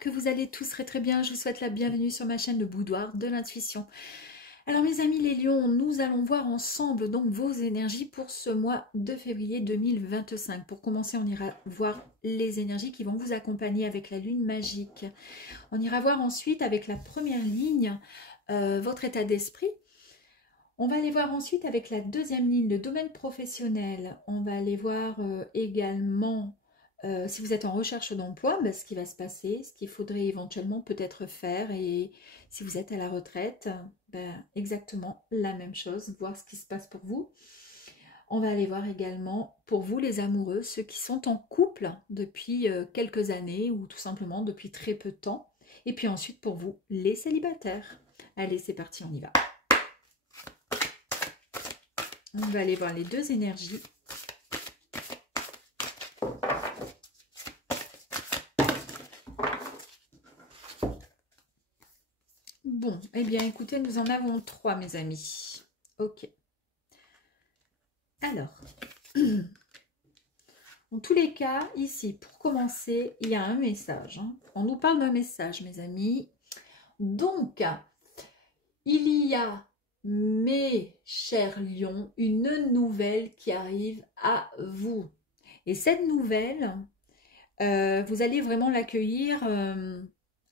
que vous allez tous très très bien. Je vous souhaite la bienvenue sur ma chaîne Le Boudoir de l'Intuition. Alors mes amis les lions, nous allons voir ensemble donc vos énergies pour ce mois de février 2025. Pour commencer, on ira voir les énergies qui vont vous accompagner avec la lune magique. On ira voir ensuite avec la première ligne votre état d'esprit. On va aller voir ensuite avec la deuxième ligne le domaine professionnel. On va aller voir également si vous êtes en recherche d'emploi, ben, ce qui va se passer, ce qu'il faudrait éventuellement peut-être faire. Et si vous êtes à la retraite, ben, exactement la même chose, voir ce qui se passe pour vous. On va aller voir également pour vous les amoureux, ceux qui sont en couple depuis quelques années ou tout simplement depuis très peu de temps. Et puis ensuite pour vous les célibataires. Allez, c'est parti, on y va. On va aller voir les deux énergies. Bon, eh bien, écoutez, nous en avons trois, mes amis. Ok. Alors, en tous les cas, ici, pour commencer, il y a un message. Hein. On nous parle d'un message, mes amis. Donc, il y a, mes chers lions, une nouvelle qui arrive à vous. Et cette nouvelle, vous allez vraiment l'accueillir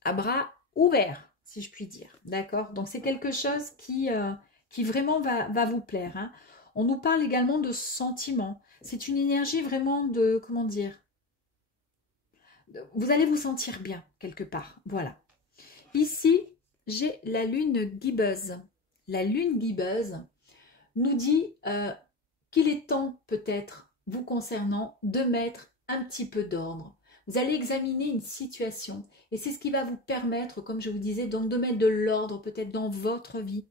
à bras ouverts, si je puis dire. D'accord? Donc, c'est quelque chose qui vraiment va vous plaire. Hein. On nous parle également de sentiments. C'est une énergie vraiment de, comment dire, vous allez vous sentir bien quelque part. Voilà. Ici, j'ai la lune guibeuse. La lune guibeuse nous dit qu'il est temps peut-être, vous concernant, de mettre un petit peu d'ordre. Vous allez examiner une situation et c'est ce qui va vous permettre, comme je vous disais, donc de mettre de l'ordre peut-être dans votre vie.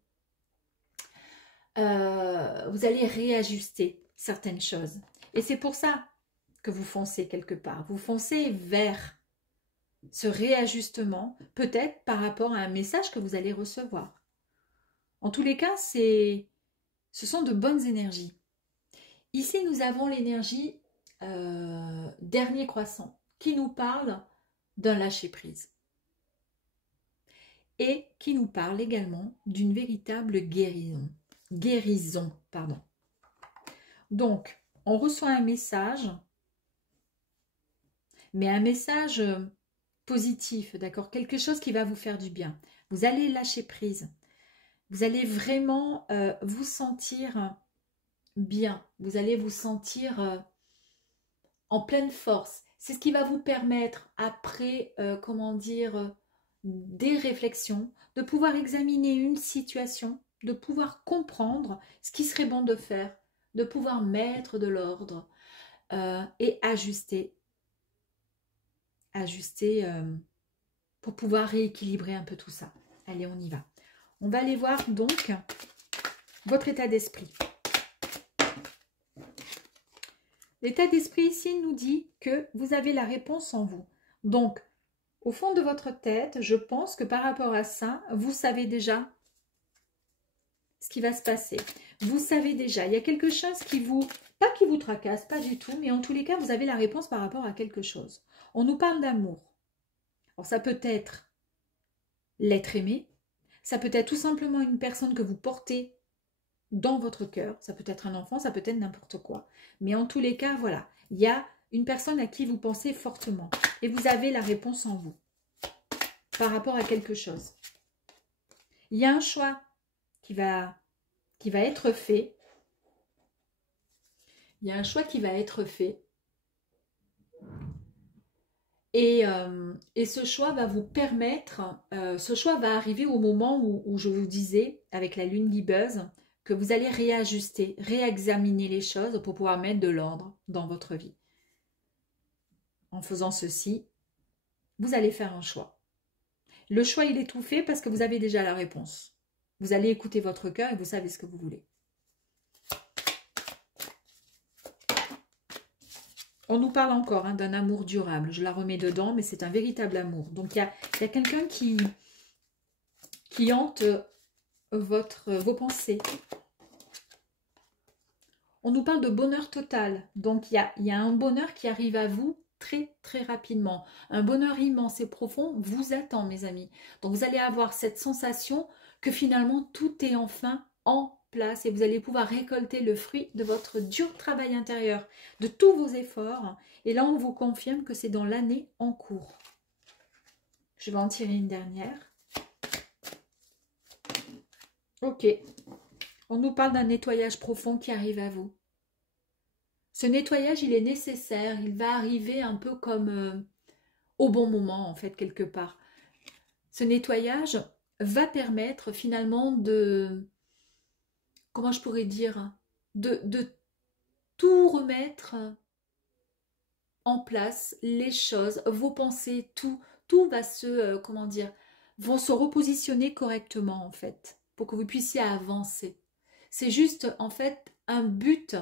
Vous allez réajuster certaines choses. Et c'est pour ça que vous foncez quelque part. Vous foncez vers ce réajustement, peut-être par rapport à un message que vous allez recevoir. En tous les cas, ce sont de bonnes énergies. Ici, nous avons l'énergie dernier croissant qui nous parle d'un lâcher-prise et qui nous parle également d'une véritable guérison. Pardon. Donc, on reçoit un message, mais un message positif, d'accord? Quelque chose qui va vous faire du bien. Vous allez lâcher prise. Vous allez vraiment vous sentir bien. Vous allez vous sentir en pleine force. C'est ce qui va vous permettre, après, comment dire, des réflexions, de pouvoir examiner une situation, de pouvoir comprendre ce qui serait bon de faire, de pouvoir mettre de l'ordre et ajuster pour pouvoir rééquilibrer un peu tout ça. Allez, on y va. On va aller voir donc votre état d'esprit. L'état d'esprit ici nous dit que vous avez la réponse en vous. Donc, au fond de votre tête, je pense que par rapport à ça, vous savez déjà ce qui va se passer. Vous savez déjà, il y a quelque chose qui vous, pas qui vous tracasse, pas du tout, mais en tous les cas, vous avez la réponse par rapport à quelque chose. On nous parle d'amour. Alors, ça peut être l'être aimé, ça peut être tout simplement une personne que vous portez dans votre cœur, ça peut être un enfant, ça peut être n'importe quoi. Mais en tous les cas, voilà, il y a une personne à qui vous pensez fortement et vous avez la réponse en vous par rapport à quelque chose. Il y a un choix qui va être fait. Il y a un choix qui va être fait. Et ce choix va vous permettre, ce choix va arriver au moment où je vous disais, avec la lune guibeuse, que vous allez réajuster, réexaminer les choses pour pouvoir mettre de l'ordre dans votre vie. En faisant ceci, vous allez faire un choix. Le choix, il est tout fait parce que vous avez déjà la réponse. Vous allez écouter votre cœur et vous savez ce que vous voulez. On nous parle encore hein, d'un amour durable. Je la remets dedans, mais c'est un véritable amour. Donc, il y a quelqu'un qui hante vos pensées. On nous parle de bonheur total. Donc, il y a un bonheur qui arrive à vous très très rapidement. Un bonheur immense et profond vous attend, mes amis. Donc vous allez avoir cette sensation que finalement tout est enfin en place et vous allez pouvoir récolter le fruit de votre dur travail intérieur, de tous vos efforts. Et là, on vous confirme que c'est dans l'année en cours. Je vais en tirer une dernière. Ok. On nous parle d'un nettoyage profond qui arrive à vous. Ce nettoyage, il est nécessaire. Il va arriver un peu comme au bon moment, en fait, quelque part. Ce nettoyage va permettre finalement de, comment je pourrais dire, de tout remettre en place, les choses, vos pensées, tout va se, comment dire, vont se repositionner correctement, en fait, pour que vous puissiez avancer. C'est juste, en fait, un but.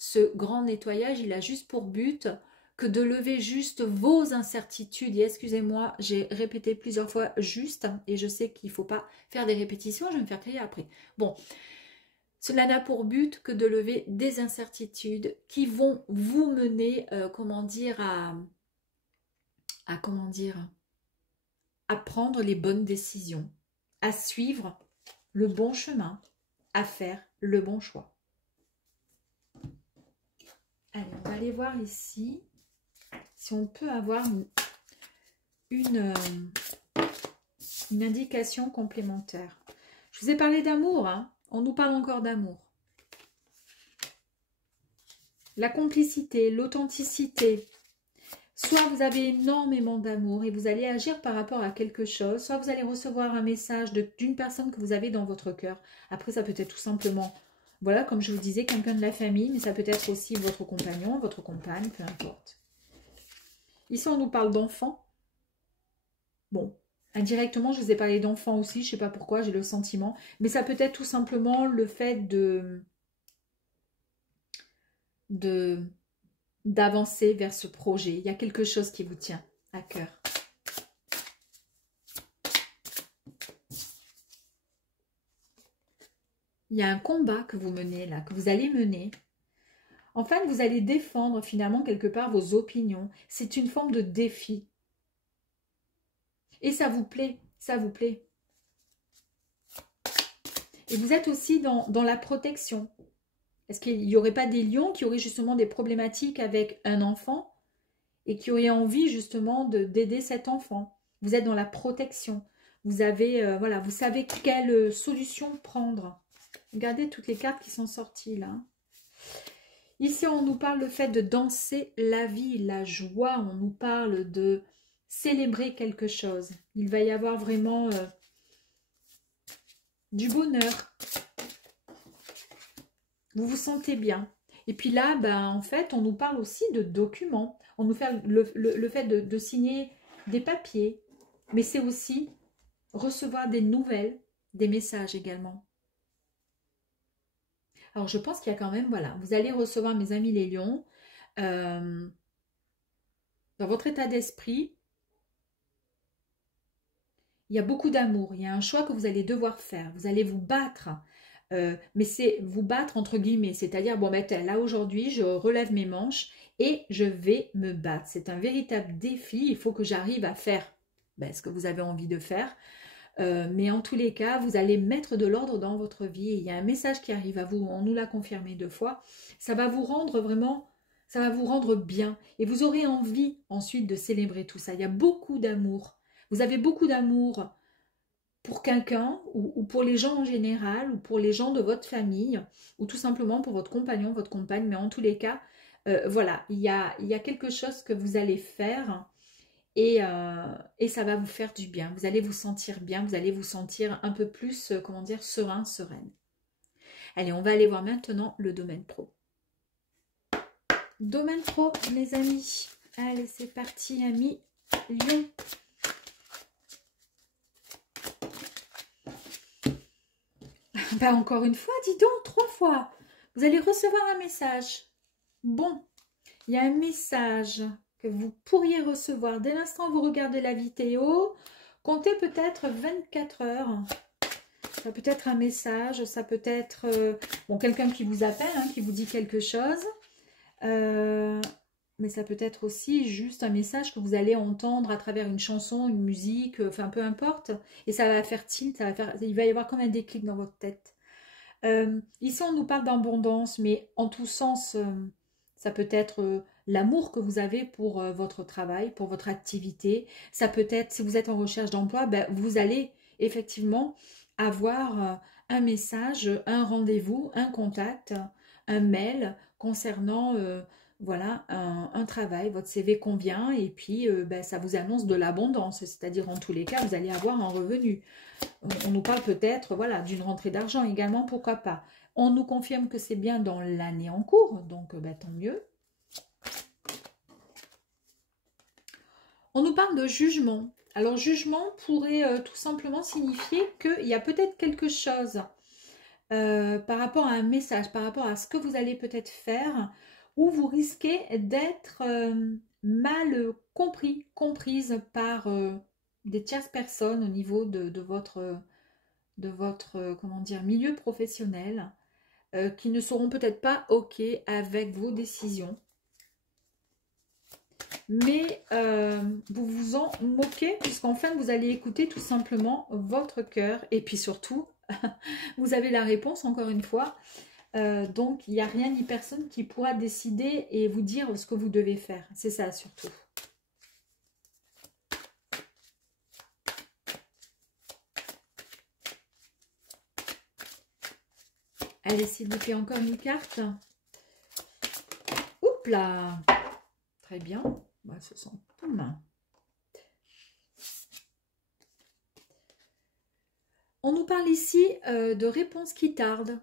Ce grand nettoyage, il a juste pour but que de lever juste vos incertitudes. Et excusez-moi, j'ai répété plusieurs fois juste, et je sais qu'il ne faut pas faire des répétitions, je vais me faire crier après. Bon, cela n'a pour but que de lever des incertitudes qui vont vous mener, comment dire, à prendre les bonnes décisions, à suivre le bon chemin, à faire le bon choix. Allez, on va aller voir ici si on peut avoir une indication complémentaire. Je vous ai parlé d'amour, hein. On nous parle encore d'amour. La complicité, l'authenticité. Soit vous avez énormément d'amour et vous allez agir par rapport à quelque chose, soit vous allez recevoir un message d'une personne que vous avez dans votre cœur. Après, ça peut être tout simplement, voilà, comme je vous disais, quelqu'un de la famille, mais ça peut être aussi votre compagnon, votre compagne, peu importe. Ici, on nous parle d'enfants. Bon, indirectement, je vous ai parlé d'enfants aussi, je ne sais pas pourquoi, j'ai le sentiment. Mais ça peut être tout simplement le fait d'avancer vers ce projet. Il y a quelque chose qui vous tient à cœur. Il y a un combat que vous menez là, que vous allez mener. En fait, vous allez défendre finalement quelque part vos opinions. C'est une forme de défi. Et ça vous plaît, ça vous plaît. Et vous êtes aussi dans la protection. Est-ce qu'il n'y aurait pas des lions qui auraient justement des problématiques avec un enfant et qui auraient envie justement d'aider cet enfant? Vous êtes dans la protection. Vous avez, voilà, vous savez quelle solution prendre. Regardez toutes les cartes qui sont sorties là. Ici, on nous parle le fait de danser la vie, la joie. On nous parle de célébrer quelque chose. Il va y avoir vraiment du bonheur. Vous vous sentez bien. Et puis là, ben, en fait, on nous parle aussi de documents. On nous fait le fait de signer des papiers. Mais c'est aussi recevoir des nouvelles, des messages également. Alors, je pense qu'il y a quand même, voilà, vous allez recevoir, mes amis les lions, dans votre état d'esprit, il y a beaucoup d'amour. Il y a un choix que vous allez devoir faire. Vous allez vous battre. Mais c'est vous battre entre guillemets, c'est-à-dire, bon, ben, là aujourd'hui, je relève mes manches et je vais me battre. C'est un véritable défi, il faut que j'arrive à faire ce que vous avez envie de faire. Mais en tous les cas, vous allez mettre de l'ordre dans votre vie. Il y a un message qui arrive à vous, on nous l'a confirmé 2 fois. Ça va vous rendre vraiment, ça va vous rendre bien. Et vous aurez envie ensuite de célébrer tout ça. Il y a beaucoup d'amour. Vous avez beaucoup d'amour pour quelqu'un ou pour les gens en général ou pour les gens de votre famille ou tout simplement pour votre compagnon, votre compagne. Mais en tous les cas, voilà, il y a quelque chose que vous allez faire et ça va vous faire du bien. Vous allez vous sentir bien, vous allez vous sentir un peu plus, comment dire, serein, sereine. Allez, on va aller voir maintenant le domaine pro. Domaine pro, mes amis. Allez, c'est parti, amis Lion. Ben, encore une fois, dis donc, 3 fois. Vous allez recevoir un message. Bon, il y a un message que vous pourriez recevoir dès l'instant où vous regardez la vidéo. Comptez peut-être 24 heures. Ça peut être un message, ça peut être bon, quelqu'un qui vous appelle, hein, qui vous dit quelque chose. mais ça peut être aussi juste un message que vous allez entendre à travers une chanson, une musique, enfin peu importe. Et ça va faire tilt, il va y avoir comme un déclic dans votre tête. Ici, on nous parle d'abondance, mais en tout sens, ça peut être l'amour que vous avez pour votre travail, pour votre activité. Ça peut être, si vous êtes en recherche d'emploi, ben, vous allez effectivement avoir un message, un rendez-vous, un contact, un mail concernant voilà, un travail. Votre CV convient et puis ben, ça vous annonce de l'abondance, c'est-à-dire en tous les cas, vous allez avoir un revenu. On nous parle peut-être voilà, d'une rentrée d'argent également, pourquoi pas. On nous confirme que c'est bien dans l'année en cours, donc bah, tant mieux. On nous parle de jugement. Alors jugement pourrait tout simplement signifier qu'il y a peut-être quelque chose par rapport à un message, par rapport à ce que vous allez peut-être faire, où vous risquez d'être mal compris, comprise par des tierces personnes au niveau de votre comment dire, milieu professionnel qui ne seront peut-être pas OK avec vos décisions. Mais vous vous en moquez puisqu'en fait, vous allez écouter tout simplement votre cœur. Et puis surtout, vous avez la réponse encore une fois. Donc, il n'y a rien ni personne qui pourra décider et vous dire ce que vous devez faire. C'est ça surtout. Allez, s'il vous plaît, encore une carte. Oups là. Très bien. Bah, ce sont pas mal. On nous parle ici de réponses qui tardent.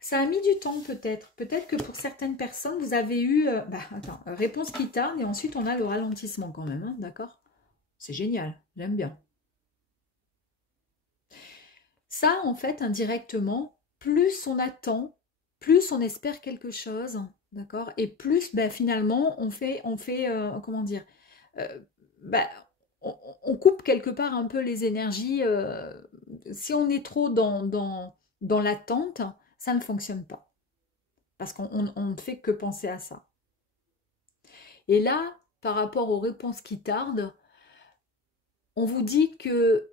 Ça a mis du temps peut-être. Peut-être que pour certaines personnes, vous avez eu... réponse qui tarde et ensuite on a le ralentissement quand même. Hein, d'accord? C'est génial. J'aime bien. Ça, en fait, indirectement, plus on attend, plus on espère quelque chose, d'accord? Et plus, ben, finalement, on fait comment dire, ben, on coupe quelque part un peu les énergies. Si on est trop dans l'attente, ça ne fonctionne pas. Parce qu'on ne fait que penser à ça. Et là, par rapport aux réponses qui tardent, on vous dit que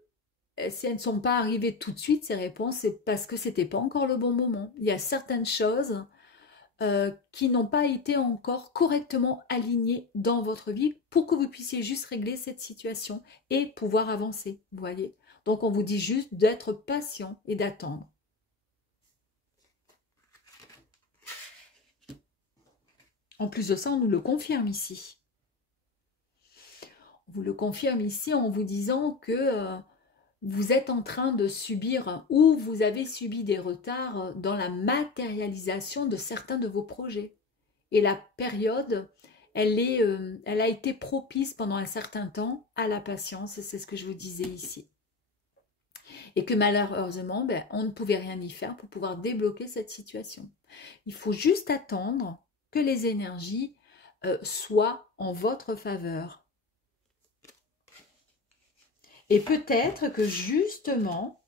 si elles ne sont pas arrivées tout de suite, ces réponses, c'est parce que c'était pas encore le bon moment. Il y a certaines choses qui n'ont pas été encore correctement alignées dans votre vie pour que vous puissiez juste régler cette situation et pouvoir avancer, vous voyez. Donc on vous dit juste d'être patient et d'attendre. En plus de ça, on nous le confirme ici. On vous le confirme ici en vous disant que vous êtes en train de subir ou vous avez subi des retards dans la matérialisation de certains de vos projets. Et la période, elle a été propice pendant un certain temps à la patience, c'est ce que je vous disais ici. Et que malheureusement, ben, on ne pouvait rien y faire pour pouvoir débloquer cette situation. Il faut juste attendre que les énergies soient en votre faveur. Et peut-être que justement,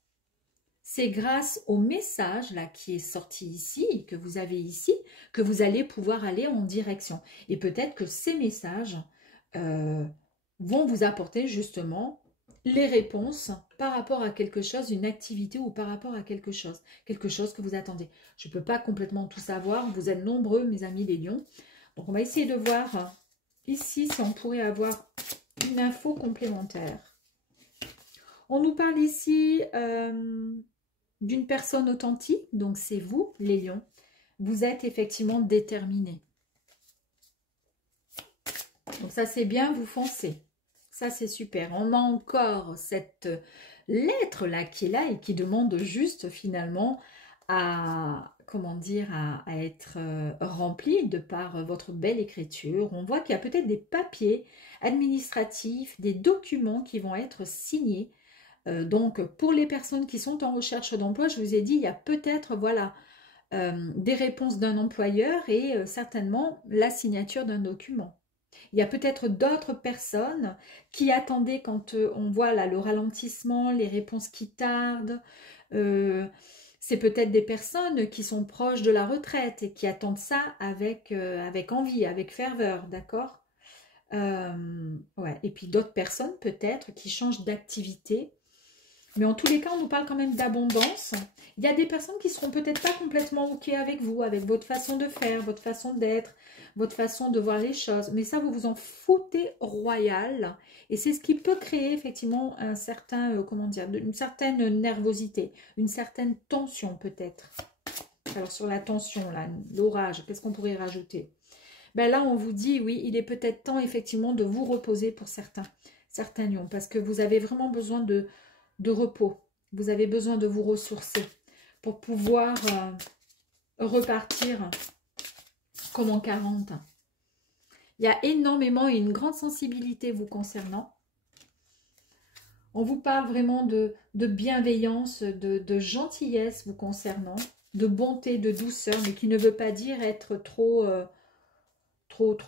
c'est grâce au message là qui est sorti ici, que vous avez ici, que vous allez pouvoir aller en direction. Et peut-être que ces messages vont vous apporter justement les réponses par rapport à quelque chose, une activité ou par rapport à quelque chose que vous attendez. Je ne peux pas complètement tout savoir, vous êtes nombreux mes amis les lions. Donc on va essayer de voir ici si on pourrait avoir une info complémentaire. On nous parle ici d'une personne authentique, donc c'est vous, les lions. Vous êtes effectivement déterminés. Donc ça c'est bien, vous foncez. Ça c'est super. On a encore cette lettre-là qui est là et qui demande juste finalement à, comment dire, à être remplie de par votre belle écriture. On voit qu'il y a peut-être des papiers administratifs, des documents qui vont être signés. Donc, pour les personnes qui sont en recherche d'emploi, je vous ai dit, il y a peut-être voilà, des réponses d'un employeur et certainement la signature d'un document. Il y a peut-être d'autres personnes qui attendaient quand on voit là, le ralentissement, les réponses qui tardent. C'est peut-être des personnes qui sont proches de la retraite et qui attendent ça avec envie, avec ferveur, d'accord? Ouais. Et puis d'autres personnes peut-être qui changent d'activité. Mais en tous les cas, on nous parle quand même d'abondance. Il y a des personnes qui seront peut-être pas complètement OK avec vous, avec votre façon de faire, votre façon d'être, votre façon de voir les choses. Mais ça, vous vous en foutez royal. Et c'est ce qui peut créer effectivement un certain, comment dire, une certaine nervosité, une certaine tension peut-être. Alors sur la tension, là, l'orage, qu'est-ce qu'on pourrait rajouter? Ben là, on vous dit, oui, il est peut-être temps effectivement de vous reposer pour certains lions, parce que vous avez vraiment besoin de repos. Vous avez besoin de vous ressourcer pour pouvoir repartir comme en 40. Il y a énormément et une grande sensibilité vous concernant. On vous parle vraiment de bienveillance, de gentillesse vous concernant, de bonté, de douceur, mais qui ne veut pas dire être trop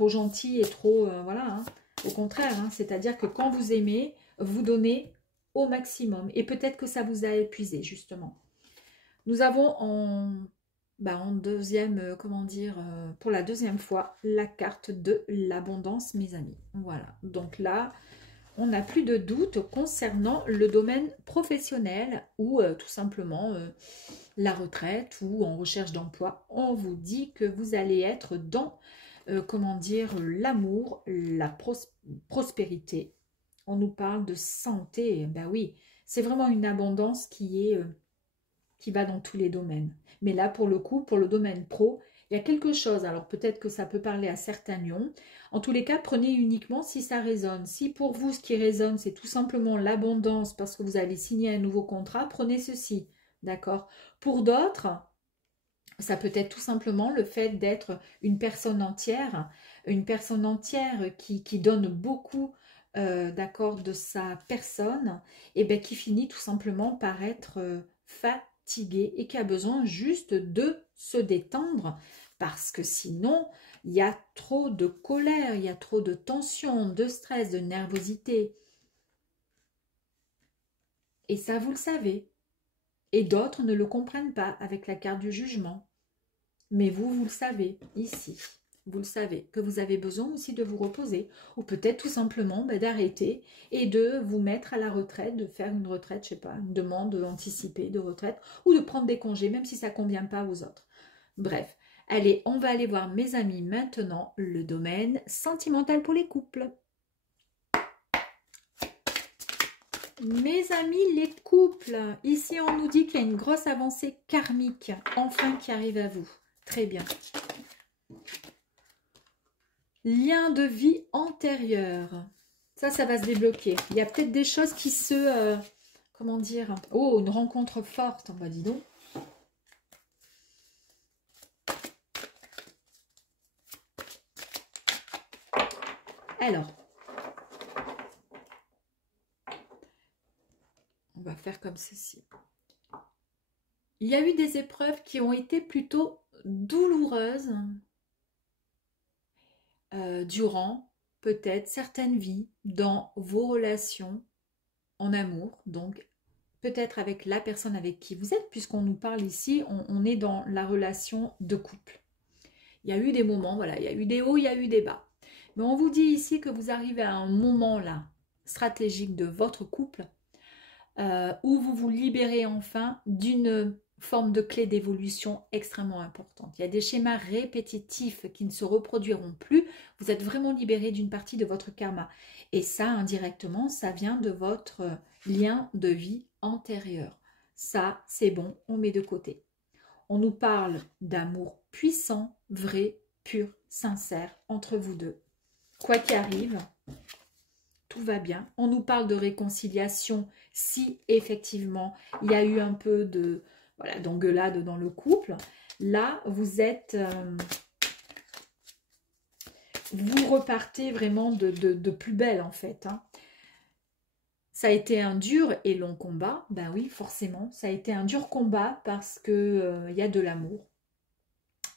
gentil et trop... voilà, hein. Au contraire, hein, c'est-à-dire que quand vous aimez, vous donnez au maximum. Et peut-être que ça vous a épuisé, justement. Nous avons en deuxième, comment dire, pour la deuxième fois, la carte de l'abondance, mes amis. Voilà. Donc là, on n'a plus de doute concernant le domaine professionnel ou tout simplement la retraite ou en recherche d'emploi. On vous dit que vous allez être dans, comment dire, l'amour, la prospérité. On nous parle de santé. Ben oui, c'est vraiment une abondance qui va dans tous les domaines. Mais là, pour le coup, pour le domaine pro, il y a quelque chose. Alors peut-être que ça peut parler à certains lions. En tous les cas, prenez uniquement si ça résonne. Si pour vous, ce qui résonne, c'est tout simplement l'abondance parce que vous avez signé un nouveau contrat, prenez ceci. D'accord? Pour d'autres, ça peut être tout simplement le fait d'être une personne entière qui donne beaucoup, d'accord, de sa personne, et bien qui finit tout simplement par être fatigué et qui a besoin juste de se détendre parce que sinon, il y a trop de colère, il y a trop de tension, de stress, de nervosité. Et ça, vous le savez. Et d'autres ne le comprennent pas avec la carte du jugement. Mais vous, vous le savez, ici. Vous le savez, que vous avez besoin aussi de vous reposer. Ou peut-être tout simplement d'arrêter et de vous mettre à la retraite, de faire une retraite, je sais pas, une demande anticipée de retraite, ou de prendre des congés, même si ça ne convient pas aux autres. Bref, allez, on va aller voir, mes amis, maintenant, le domaine sentimental pour les couples. Mes amis, les couples, ici on nous dit qu'il y a une grosse avancée karmique, enfin qui arrive à vous. Très bien. Lien de vie antérieur. Ça va se débloquer. Il y a peut-être des choses qui se... comment dire? Oh, une rencontre forte, on va dire donc. Alors, on va faire comme ceci. Il y a eu des épreuves qui ont été plutôt douloureuses durant peut-être certaines vies dans vos relations en amour, donc peut-être avec la personne avec qui vous êtes, puisqu'on nous parle ici, on est dans la relation de couple. Il y a eu des moments, voilà, il y a eu des hauts, il y a eu des bas. Mais on vous dit ici que vous arrivez à un moment là, stratégique de votre couple, où vous vous libérez enfin d'une forme de clé d'évolution extrêmement importante. Il y a des schémas répétitifs qui ne se reproduiront plus. Vous êtes vraiment libéré d'une partie de votre karma. Et ça, indirectement, ça vient de votre lien de vie antérieur. Ça, c'est bon, on met de côté. On nous parle d'amour puissant, vrai, pur, sincère entre vous deux. Quoi qu'il arrive, tout va bien. On nous parle de réconciliation si effectivement il y a eu un peu de d'engueulade dans le couple. Là, vous êtes... vous repartez vraiment de plus belle en fait. Hein. Ça a été un dur et long combat. Ben oui, forcément. Ça a été un dur combat parce que y a de l'amour.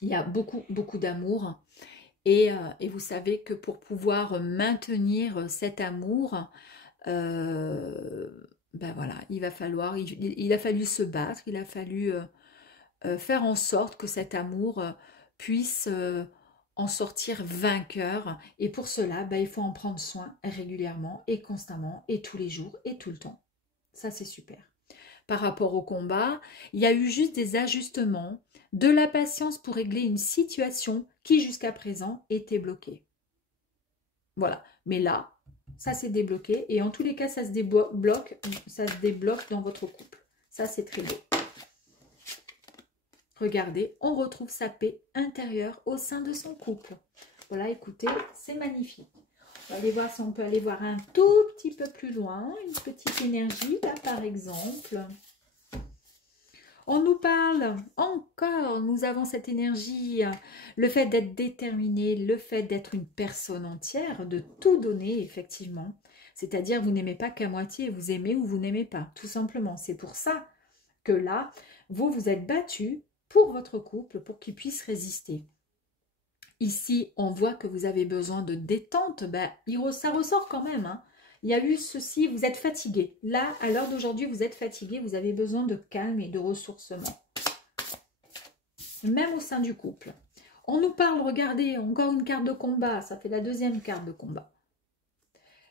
Il y a beaucoup, beaucoup d'amour. Et vous savez que pour pouvoir maintenir cet amour, ben voilà, il a fallu se battre, il a fallu faire en sorte que cet amour puisse en sortir vainqueur. Et pour cela, il faut en prendre soin régulièrement et constamment et tous les jours et tout le temps. Ça, c'est super. Par rapport au combat, il y a eu juste des ajustements, de la patience pour régler une situation qui jusqu'à présent était bloquée. Voilà. Mais là, ça s'est débloqué et en tous les cas, ça se débloque dans votre couple. Ça, c'est très beau. Regardez, on retrouve sa paix intérieure au sein de son couple. Voilà, écoutez, c'est magnifique. On va aller voir si on peut aller voir un tout petit peu plus loin. Une petite énergie, là, par exemple. On nous parle encore, nous avons cette énergie, le fait d'être déterminé, le fait d'être une personne entière, de tout donner, effectivement. C'est-à-dire, vous n'aimez pas qu'à moitié, vous aimez ou vous n'aimez pas, tout simplement. C'est pour ça que là, vous vous êtes battu pour votre couple, pour qu'il puisse résister. Ici, on voit que vous avez besoin de détente, ça ressort quand même, hein. Il y a eu ceci, vous êtes fatigué. Là, à l'heure d'aujourd'hui, vous êtes fatigué, vous avez besoin de calme et de ressourcement. Même au sein du couple. On nous parle, regardez, encore une carte de combat, ça fait la deuxième carte de combat.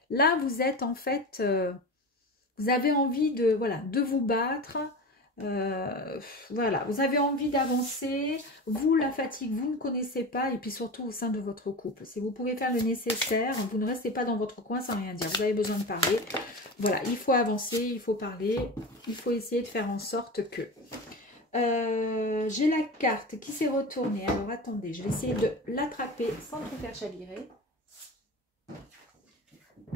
Là, vous êtes en fait, vous avez envie de, voilà, de vous battre. Voilà, vous avez envie d'avancer, vous la fatigue, vous ne connaissez pas, et puis surtout au sein de votre couple. Si vous pouvez faire le nécessaire, vous ne restez pas dans votre coin sans rien dire, vous avez besoin de parler. Voilà, il faut avancer, il faut parler, il faut essayer de faire en sorte que... j'ai la carte qui s'est retournée, alors attendez, je vais essayer de l'attraper sans tout faire chavirer.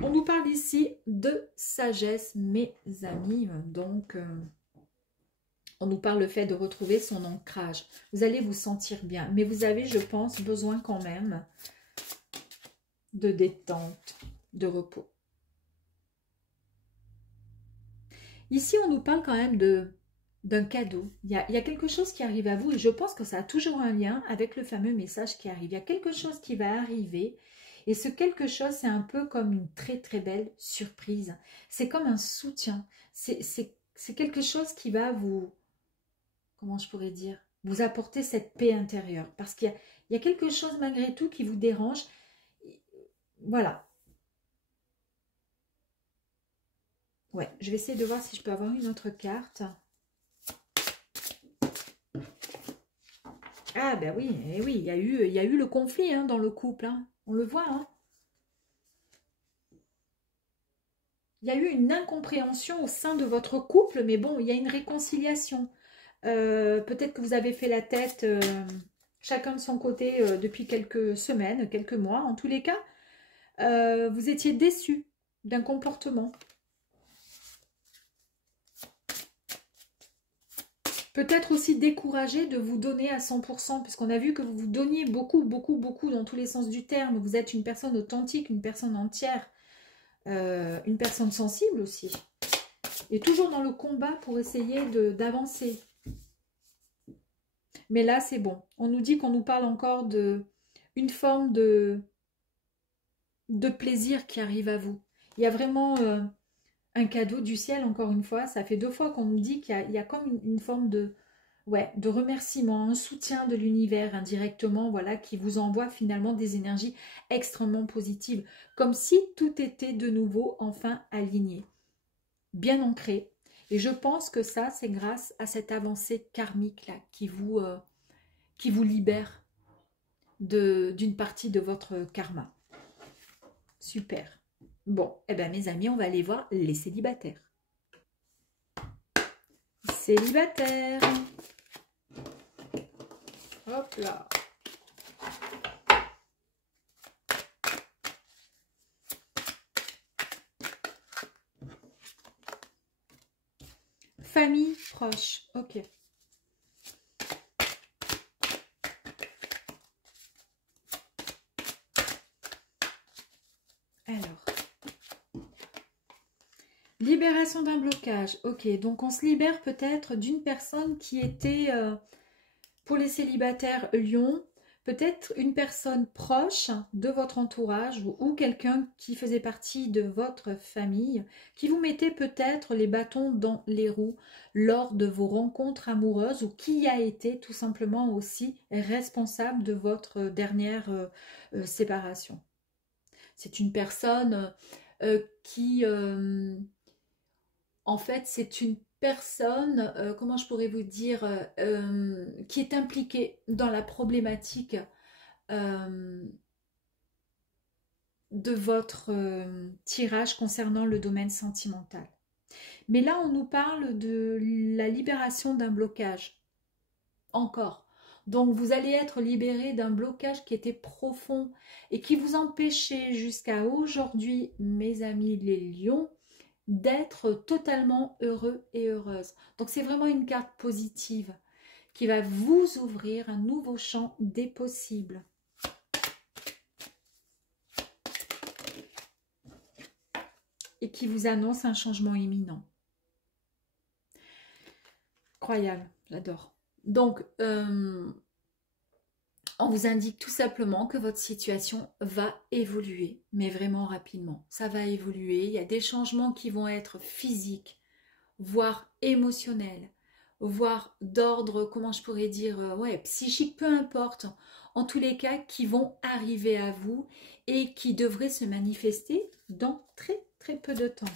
On nous parle ici de sagesse, mes amis, donc... on nous parle le fait de retrouver son ancrage. Vous allez vous sentir bien. Mais vous avez, je pense, besoin quand même de détente, de repos. Ici, on nous parle quand même d'un cadeau. Il y a quelque chose qui arrive à vous et je pense que ça a toujours un lien avec le fameux message qui arrive. Il y a quelque chose qui va arriver et ce quelque chose, c'est un peu comme une très très belle surprise. C'est comme un soutien. C'est quelque chose qui va vous... comment je pourrais dire, vous apporter cette paix intérieure. Parce qu'il y a quelque chose malgré tout qui vous dérange. Voilà. Ouais, je vais essayer de voir si je peux avoir une autre carte. Ah ben oui, oui, il y a eu le conflit hein, dans le couple. Hein. On le voit. Hein. Il y a eu une incompréhension au sein de votre couple, mais bon, il y a une réconciliation. Peut-être que vous avez fait la tête chacun de son côté depuis quelques semaines, quelques mois. En tous les cas, vous étiez déçus d'un comportement. Peut-être aussi découragé de vous donner à 100%, puisqu'on a vu que vous vous donniez beaucoup, beaucoup, beaucoup dans tous les sens du terme. Vous êtes une personne authentique, une personne entière, une personne sensible aussi. Et toujours dans le combat pour essayer d'avancer. Mais là, c'est bon. On nous dit qu'on nous parle encore d'une forme de plaisir qui arrive à vous. Il y a vraiment un cadeau du ciel, encore une fois. Ça fait 2 fois qu'on nous dit qu'il y a comme une forme de remerciement, un soutien de l'univers indirectement, voilà, qui vous envoie finalement des énergies extrêmement positives. Comme si tout était de nouveau enfin aligné, bien ancré. Et je pense que ça, c'est grâce à cette avancée karmique là qui vous libère d'une partie de votre karma. Super. Bon, eh bien mes amis, on va aller voir les célibataires. Célibataires. Hop là. Famille proche. Ok. Alors. Libération d'un blocage. Ok, donc on se libère peut-être d'une personne qui était, pour les célibataires Lion, peut-être une personne proche de votre entourage ou quelqu'un qui faisait partie de votre famille qui vous mettait peut-être les bâtons dans les roues lors de vos rencontres amoureuses ou qui a été tout simplement aussi responsable de votre dernière séparation. C'est une personne qui, en fait, c'est une personne, comment je pourrais vous dire, qui est impliquée dans la problématique euh, de votre tirage concernant le domaine sentimental. Mais là, on nous parle de la libération d'un blocage. Encore. Donc, vous allez être libéré d'un blocage qui était profond et qui vous empêchait jusqu'à aujourd'hui, mes amis les lions, d'être totalement heureux et heureuse. Donc, c'est vraiment une carte positive qui va vous ouvrir un nouveau champ des possibles. Et qui vous annonce un changement imminent. Incroyable, j'adore. Donc, on vous indique tout simplement que votre situation va évoluer, mais vraiment rapidement. Ça va évoluer, il y a des changements qui vont être physiques, voire émotionnels, voire d'ordre, comment je pourrais dire, ouais, psychique, peu importe. En tous les cas, qui vont arriver à vous et qui devraient se manifester dans très très peu de temps.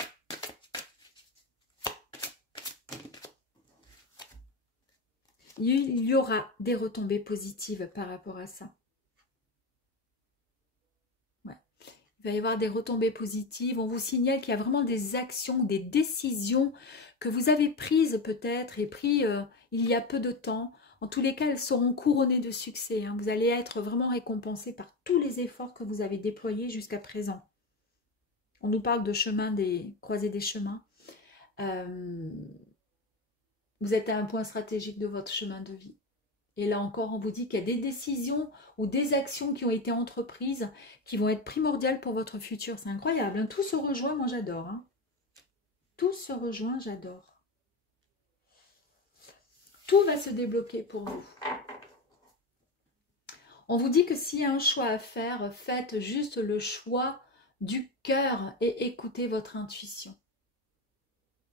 Il y aura des retombées positives par rapport à ça. Ouais. Il va y avoir des retombées positives. On vous signale qu'il y a vraiment des actions, des décisions que vous avez prises peut-être et pris il y a peu de temps. En tous les cas, elles seront couronnées de succès. Hein. Vous allez être vraiment récompensé par tous les efforts que vous avez déployés jusqu'à présent. On nous parle de chemin des croisées des chemins. Vous êtes à un point stratégique de votre chemin de vie. Et là encore, on vous dit qu'il y a des décisions ou des actions qui ont été entreprises qui vont être primordiales pour votre futur. C'est incroyable. Hein. Tout se rejoint, moi j'adore. Hein. Tout se rejoint, j'adore. Tout va se débloquer pour vous. On vous dit que s'il y a un choix à faire, faites juste le choix du cœur et écoutez votre intuition.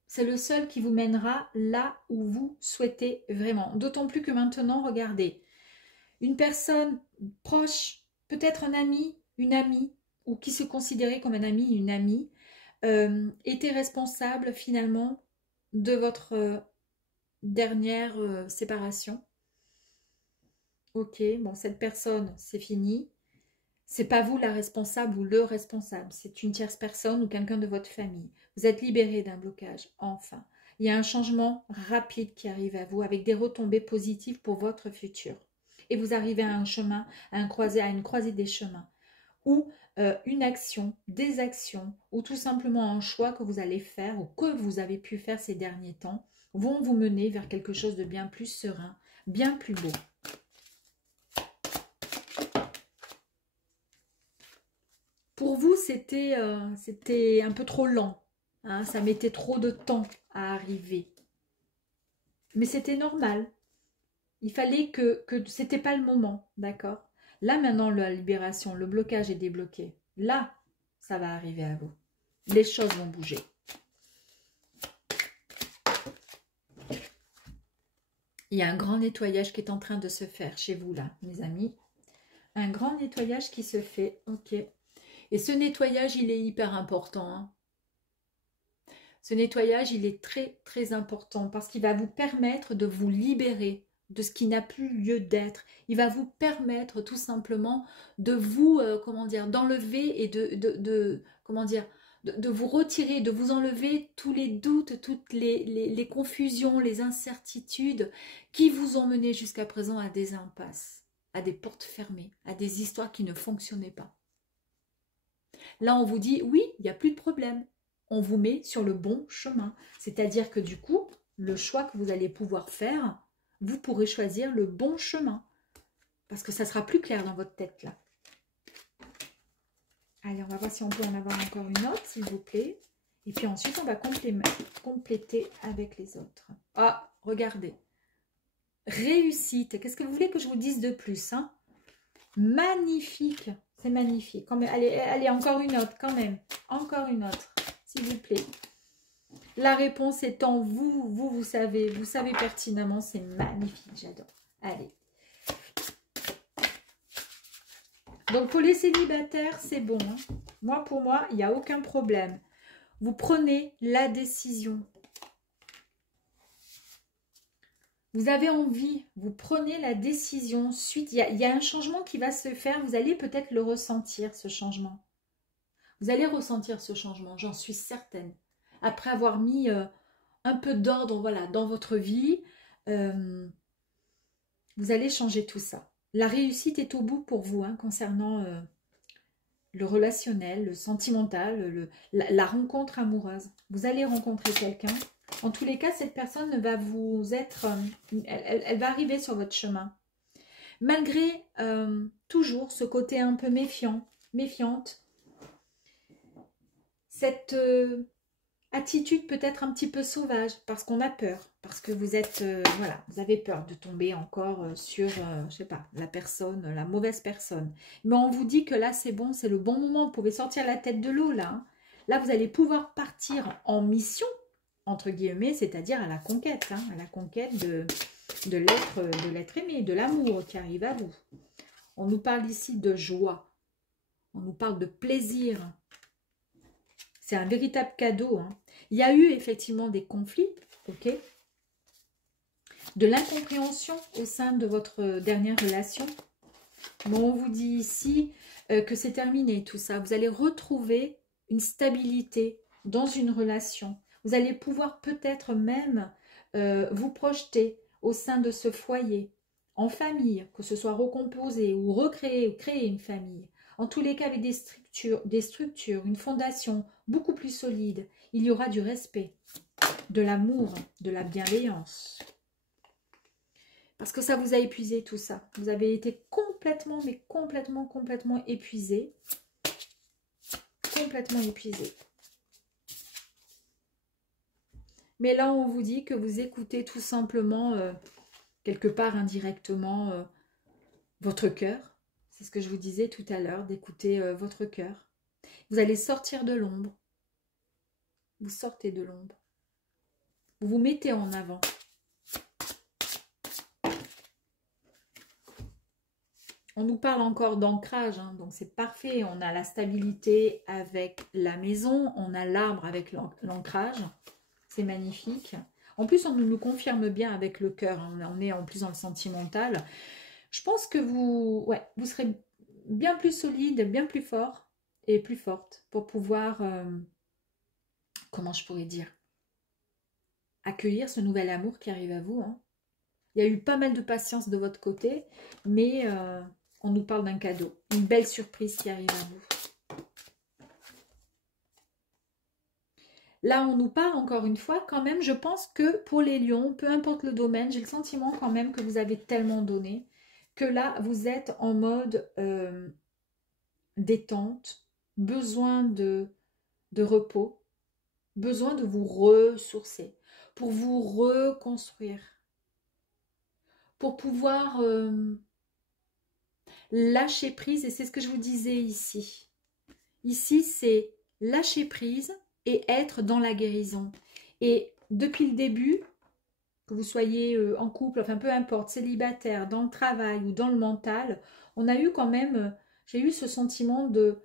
C'est le seul qui vous mènera là où vous souhaitez vraiment. D'autant plus que maintenant, regardez, une personne proche, peut-être un ami, une amie, ou qui se considérait comme un ami, une amie, était responsable finalement de votre dernière séparation. Ok, bon, cette personne, c'est fini. C'est pas vous la responsable ou le responsable, c'est une tierce personne ou quelqu'un de votre famille. Vous êtes libéré d'un blocage, enfin. Il y a un changement rapide qui arrive à vous avec des retombées positives pour votre futur. Et vous arrivez à un chemin, à une croisée des chemins, ou une action, des actions, ou tout simplement un choix que vous allez faire ou que vous avez pu faire ces derniers temps, vont vous mener vers quelque chose de bien plus serein, bien plus beau. Pour vous, c'était un peu trop lent. Hein, ça mettait trop de temps à arriver. Mais c'était normal. Il fallait que c'était pas le moment, d'accord? Là, maintenant, la libération, le blocage est débloqué. Là, ça va arriver à vous. Les choses vont bouger. Il y a un grand nettoyage qui est en train de se faire chez vous, là, mes amis. Un grand nettoyage qui se fait, ok. Et ce nettoyage, il est hyper important. Hein. Ce nettoyage, il est très, très important parce qu'il va vous permettre de vous libérer de ce qui n'a plus lieu d'être. Il va vous permettre tout simplement de vous, comment dire, d'enlever et comment dire, de vous retirer, de vous enlever tous les doutes, toutes les confusions, les incertitudes qui vous ont mené jusqu'à présent à des impasses, à des portes fermées, à des histoires qui ne fonctionnaient pas. Là, on vous dit, oui, il n'y a plus de problème. On vous met sur le bon chemin. C'est-à-dire que du coup, le choix que vous allez pouvoir faire, vous pourrez choisir le bon chemin. Parce que ça sera plus clair dans votre tête, là. Allez, on va voir si on peut en avoir encore une autre, s'il vous plaît. Et puis ensuite, on va compléter avec les autres. Ah, regardez. Réussite. Qu'est-ce que vous voulez que je vous dise de plus, hein? Magnifique. C'est magnifique. Allez, allez, encore une autre quand même. Encore une autre, s'il vous plaît. La réponse est en vous. Vous savez pertinemment. C'est magnifique. J'adore. Allez. Donc, pour les célibataires, c'est bon. Hein. Moi, pour moi, il n'y a aucun problème. Vous prenez la décision. Vous avez envie, vous prenez la décision. Suite, il y a un changement qui va se faire. Vous allez peut-être le ressentir, ce changement. Vous allez ressentir ce changement, j'en suis certaine. Après avoir mis un peu d'ordre, voilà, dans votre vie, vous allez changer tout ça. La réussite est au bout pour vous, hein, concernant le relationnel, le sentimental, la rencontre amoureuse. Vous allez rencontrer quelqu'un. En tous les cas, cette personne va vous être... elle va arriver sur votre chemin. Malgré toujours ce côté un peu méfiante, cette attitude peut-être un petit peu sauvage, parce qu'on a peur, parce que vous êtes... voilà, vous avez peur de tomber encore sur, je sais pas, la mauvaise personne. Mais on vous dit que là, c'est bon, c'est le bon moment. Vous pouvez sortir la tête de l'eau, là. Hein. Là, vous allez pouvoir partir en mission, entre guillemets, c'est-à-dire à la conquête, hein, à la conquête de l'être aimé, de l'amour qui arrive à vous. On nous parle ici de joie, on nous parle de plaisir. C'est un véritable cadeau. Hein. Il y a eu effectivement des conflits, ok, de l'incompréhension au sein de votre dernière relation. Mais on vous dit ici que c'est terminé tout ça. Vous allez retrouver une stabilité dans une relation. Vous allez pouvoir peut-être même vous projeter au sein de ce foyer, en famille, que ce soit recomposer ou recréer, ou créer une famille. En tous les cas, avec des structures, une fondation beaucoup plus solide. Il y aura du respect, de l'amour, de la bienveillance. Parce que ça vous a épuisé tout ça. Vous avez été complètement, mais complètement épuisé. Complètement épuisé. Mais là, on vous dit que vous écoutez tout simplement, quelque part indirectement, votre cœur. C'est ce que je vous disais tout à l'heure, d'écouter votre cœur. Vous allez sortir de l'ombre. Vous sortez de l'ombre. Vous vous mettez en avant. On nous parle encore d'ancrage, hein, donc c'est parfait. On a la stabilité avec la maison, on a l'arbre avec l'ancrage. C'est magnifique. En plus, on nous confirme bien avec le cœur. Hein, on est en plus dans le sentimental. Je pense que vous serez bien plus solide, bien plus fort et plus forte pour pouvoir, comment je pourrais dire, accueillir ce nouvel amour qui arrive à vous. Hein. Il y a eu pas mal de patience de votre côté, mais on nous parle d'un cadeau, une belle surprise qui arrive à vous. Là, on nous parle encore une fois, quand même, je pense que pour les lions, peu importe le domaine, j'ai le sentiment quand même que vous avez tellement donné, que là, vous êtes en mode détente, besoin de repos, besoin de vous ressourcer, pour vous reconstruire, pour pouvoir lâcher prise, et c'est ce que je vous disais ici. Ici, c'est lâcher prise et être dans la guérison. Et depuis le début, que vous soyez en couple, enfin peu importe, célibataire, dans le travail ou dans le mental, on a eu quand même, j'ai eu ce sentiment de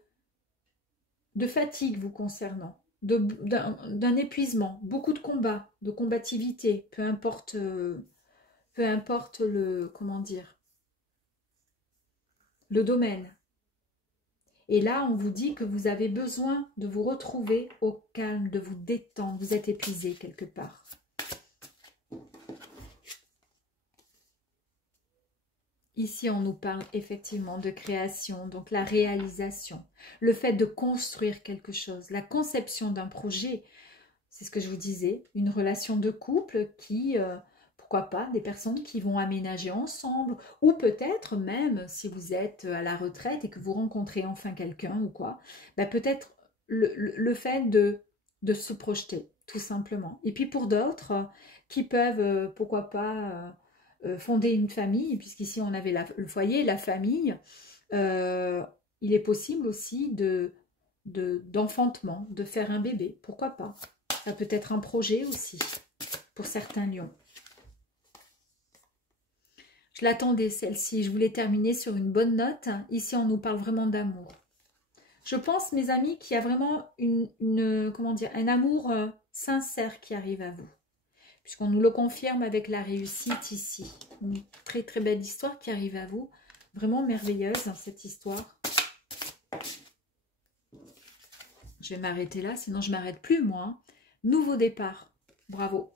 fatigue vous concernant, d'un épuisement, beaucoup de combats, de combativité, peu importe le, comment dire, le domaine. Et là, on vous dit que vous avez besoin de vous retrouver au calme, de vous détendre. Vous êtes épuisé quelque part. Ici, on nous parle effectivement de création, donc la réalisation, le fait de construire quelque chose, la conception d'un projet. C'est ce que je vous disais, une relation de couple qui... pourquoi pas, des personnes qui vont aménager ensemble, ou peut-être même si vous êtes à la retraite et que vous rencontrez enfin quelqu'un ou quoi, bah peut-être le fait de se projeter, tout simplement. Et puis pour d'autres qui peuvent, pourquoi pas, fonder une famille, puisqu'ici on avait le foyer, la famille, il est possible aussi d'enfantement, de faire un bébé. Pourquoi pas? Ça peut être un projet aussi pour certains lions. Je l'attendais celle-ci. Je voulais terminer sur une bonne note. Ici, on nous parle vraiment d'amour. Je pense, mes amis, qu'il y a vraiment comment dire, un amour sincère qui arrive à vous. Puisqu'on nous le confirme avec la réussite ici. Une très très belle histoire qui arrive à vous. Vraiment merveilleuse, cette histoire. Je vais m'arrêter là, sinon je ne m'arrête plus, moi. Hein. Nouveau départ. Bravo.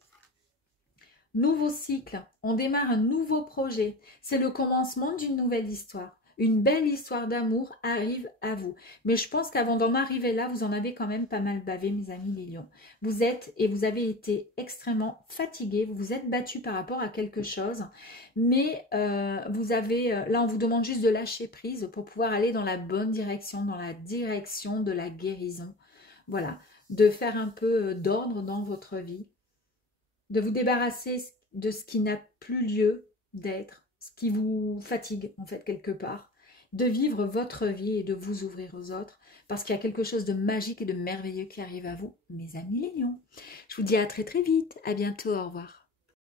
Nouveau cycle. On démarre un nouveau projet. C'est le commencement d'une nouvelle histoire. Une belle histoire d'amour arrive à vous. Mais je pense qu'avant d'en arriver là, vous en avez quand même pas mal bavé, mes amis les lions. Vous êtes et vous avez été extrêmement fatigués. Vous vous êtes battus par rapport à quelque chose. Mais vous avez, là, on vous demande juste de lâcher prise pour pouvoir aller dans la bonne direction, dans la direction de la guérison. Voilà, de faire un peu d'ordre dans votre vie. De vous débarrasser de ce qui n'a plus lieu d'être, ce qui vous fatigue en fait quelque part, de vivre votre vie et de vous ouvrir aux autres, parce qu'il y a quelque chose de magique et de merveilleux qui arrive à vous, mes amis les lions. Je vous dis à très très vite, à bientôt, au revoir.